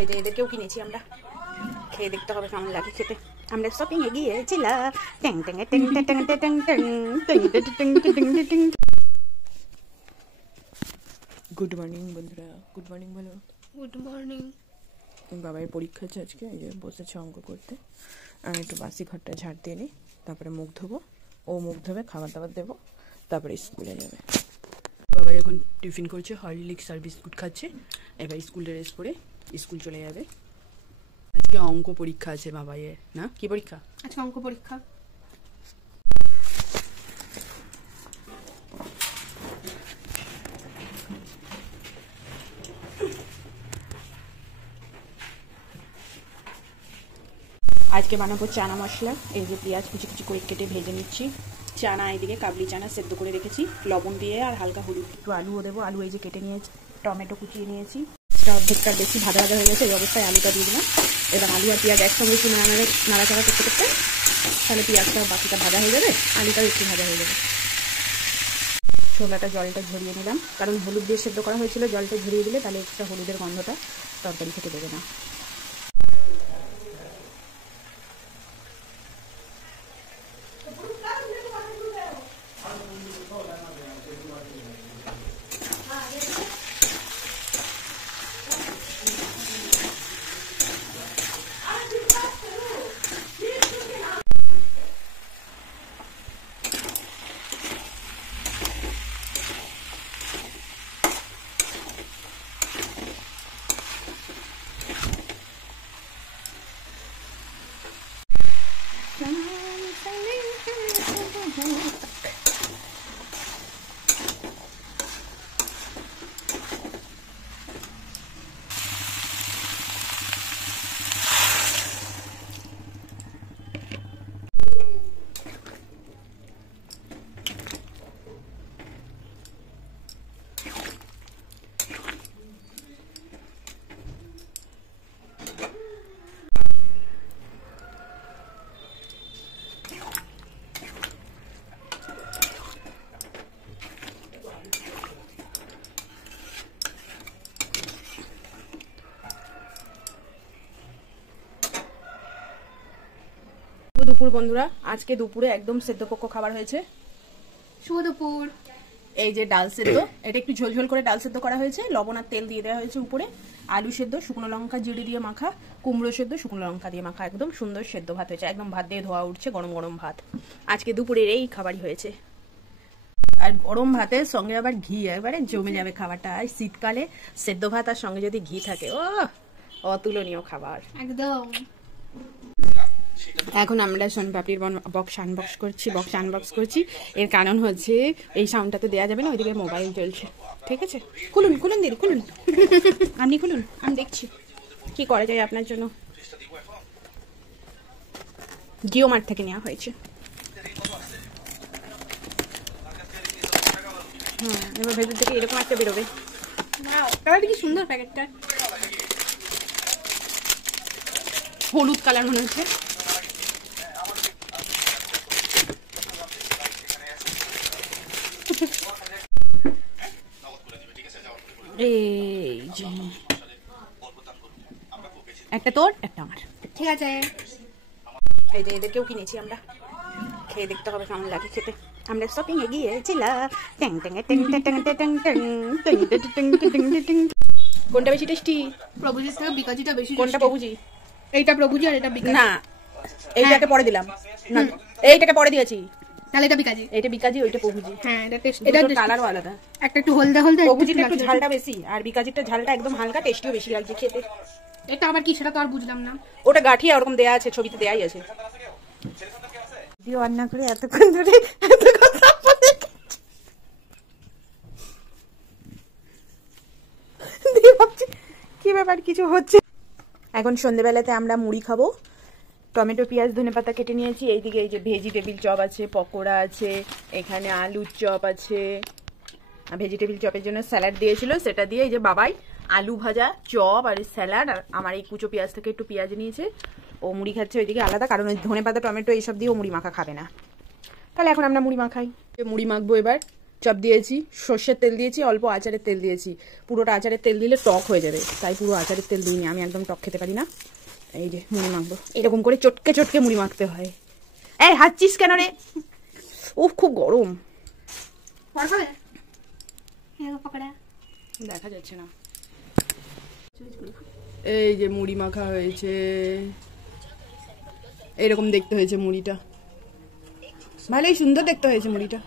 এই যে এদেরকেও কিনেছি আমরা, খেয়ে দেখতে হবে কেমন লাগে খেতে। আমরা শপিং এ গিয়েছিলাম। গুড মর্নিং বন্ধুরা, গুড মর্নিং বলো। Good morning. বাবার পরীক্ষা আছে আজকে, এই যে বসেছে অঙ্ক করতে। আমি একটু বাসি ঘরটা ঝাড় দিয়ে নিই, তারপরে মুখ ধোবো, ও মুখ ধোবে, খাবার দাবার দেবো, তারপরে স্কুলে যাবে। বাবা এখন টিফিন করছে, হরলিক্স আর বিস্কুট খাচ্ছে। এবার স্কুলে ড্রেস পরে স্কুল চলে যাবে। আজকে অঙ্ক পরীক্ষা আছে বাবাইয়ের, না কি পরীক্ষা? আজকে অঙ্ক পরীক্ষা। আজকে বানাবো চানা মশলা। এই যে পেঁয়াজ কুচি কুচি করে কেটে ভেজে নিচ্ছি। চানা এদিকে কাবলি চানা সেদ্ধ করে রেখেছি লবণ দিয়ে আর হালকা হলুদ। একটু আলুও দেবো, আলু এই যে কেটে নিয়েছি, টমেটো কুচিয়ে নিয়েছি। অর্ধেকটা বেশি ভাজা ভাজা হয়ে গেছে, এই অবস্থায় আলুটা দিয়ে দিলাম। এবার আলু আর পেঁয়াজ একসঙ্গে একটু নাড়াচাড়া করতে করতে তাহলে পেঁয়াজটা বাকিটা ভাজা হয়ে যাবে, আলুটাও একটু ভাজা হয়ে যাবে। ছোলাটা জলটা ঝরিয়ে নিলাম, কারণ হলুদ দিয়ে সেদ্ধ করা হয়েছিল, জলটা ঝরিয়ে দিলে তাহলে এক্সট্রা হলুদের গন্ধটা তরকারি খেতে দেবে না। দুপুর বন্ধুরা, আজকে দুপুরে একদম সেদ্ধ পক্ষ খাবার হয়েছে। শুভ দুপুর। এই যে ডাল সেদ্ধ, এটা একটু ঝোলঝোল করে ডাল সেদ্ধ করা হয়েছে, লবণ আর তেল দিয়ে দেওয়া হয়েছে উপরে। আলু সেদ্ধ শুকনো লঙ্কা জিরে দিয়ে মাখা, কুমড়ো সেদ্ধ শুকনো লঙ্কা দিয়ে মাখা, একদম সুন্দর সেদ্ধ ভাত হয়েছে, একদম ভাত দিয়ে ধোয়া উঠছে, গরম গরম ভাত। আজকে দুপুরের এই খাবারই হয়েছে। আর গরম ভাতের সঙ্গে আবার ঘি, এবারে জমে যাবে খাবারটা। আর শীতকালে সেদ্ধ ভাত আর সঙ্গে যদি ঘি থাকে, ও অতুলনীয় খাবার একদম। এখন আমরা সোনপাপড়ির বক্স আনবক্স করছি। এর কারণ হচ্ছে এই সাউন্ডটাতে দেওয়া যাবে না, ওইদিকে মোবাইল চলছে। ঠিক আছে, খুলুন খুলুন দিদি খুলুন, আপনি খুলুন, আমি দেখছি কি করা যায় আপনার জন্য। জিও মার্ট থেকে নেওয়া হয়েছে। এবার ভেতর থেকে এরকম একটা বেরোবে। কি সুন্দর প্যাকেটটা, হলুদ কালার মনে হচ্ছে। এই যে একটা তোর একটা আমার, ঠিক আছে। এই যে এদেরকেও কিনেছি আমরা, খেয়ে দেখতে হবে কেমন লাগে খেতে। আমরা শপিং এ গিয়েছিলাম। কোনটা বেশি টেস্টি? প্রভুজির থেকে বিকাজিটা বেশি। কোনটা প্রভুজি? এইটা প্রভুজি আর এটা বিকাজি। না, এইটাকে পরে দিলাম, না এইটাকে পরে দিয়েছি, তাহলে এটা বিকাজি। এটা বিকাজি, ওইটা প্রভুজি। হ্যাঁ, এটা টেস্ট, এটা কালারও আলাদা। একটা একটু হলদে হলদে, প্রভুজিটা একটু ঝালটা বেশি, আর বিকাজিটা ঝালটা একদম হালকা, টেস্টিও বেশি লাগছে খেতে। এটা আবার কি সেটা তো আর বুঝলাম না। ওটা গাঠিয়া ওরকম দেয়া আছে, ছবিতে দেয়াই আছে। দিয়ে রান্না করে এতক্ষণ ধরে এত কথা বলে কি ব্যাপার, কিছু হচ্ছে। এখন সন্ধ্যেবেলাতে আমরা মুড়ি খাবো। টমেটো পেঁয়াজ ধনেপাতা কেটে নিয়েছি। এইদিকে এই যে ভেজিটেবিল চপ আছে, পকোড়া আছে, এখানে আলুর চপ আছে। ভেজিটেবিল চপের জন্য স্যালাড দিয়েছিল, সেটা দিয়ে এই যে বাবাই আলু ভাজা, চপ আর স্যালাড, আর আমার এই কুচো পেঁয়াজ থেকে একটু পেঁয়াজ নিয়েছে। ও মুড়ি খাচ্ছে ওইদিকে আলাদা, কারণ ওই ধনেপাতা টমেটো এইসব দিয়ে ও মুড়ি মাখা খাবে না। তাহলে এখন আমরা মুড়ি মাখাই। মুড়ি মাখবো এবার। চপ দিয়েছি, সর্ষের তেল দিয়েছি, অল্প আচারের তেল দিয়েছি। পুরোটা আচারের তেল দিলে টক হয়ে যাবে, তাই পুরো আচারের তেল দিইনি, আমি একদম টক খেতে পারি না। এই যে মুড়ি মাখবো, এরকম করে চটকে চটকে মুড়ি মাখতে হয়। এই হাঁচছিস কেন রে? উফ খুব গরম, দেখা যাচ্ছে না। এই যে মুড়ি মাখা হয়েছে, এরকম দেখতে হয়েছে মুড়িটা, ভালোই সুন্দর দেখতে হয়েছে মুড়িটা।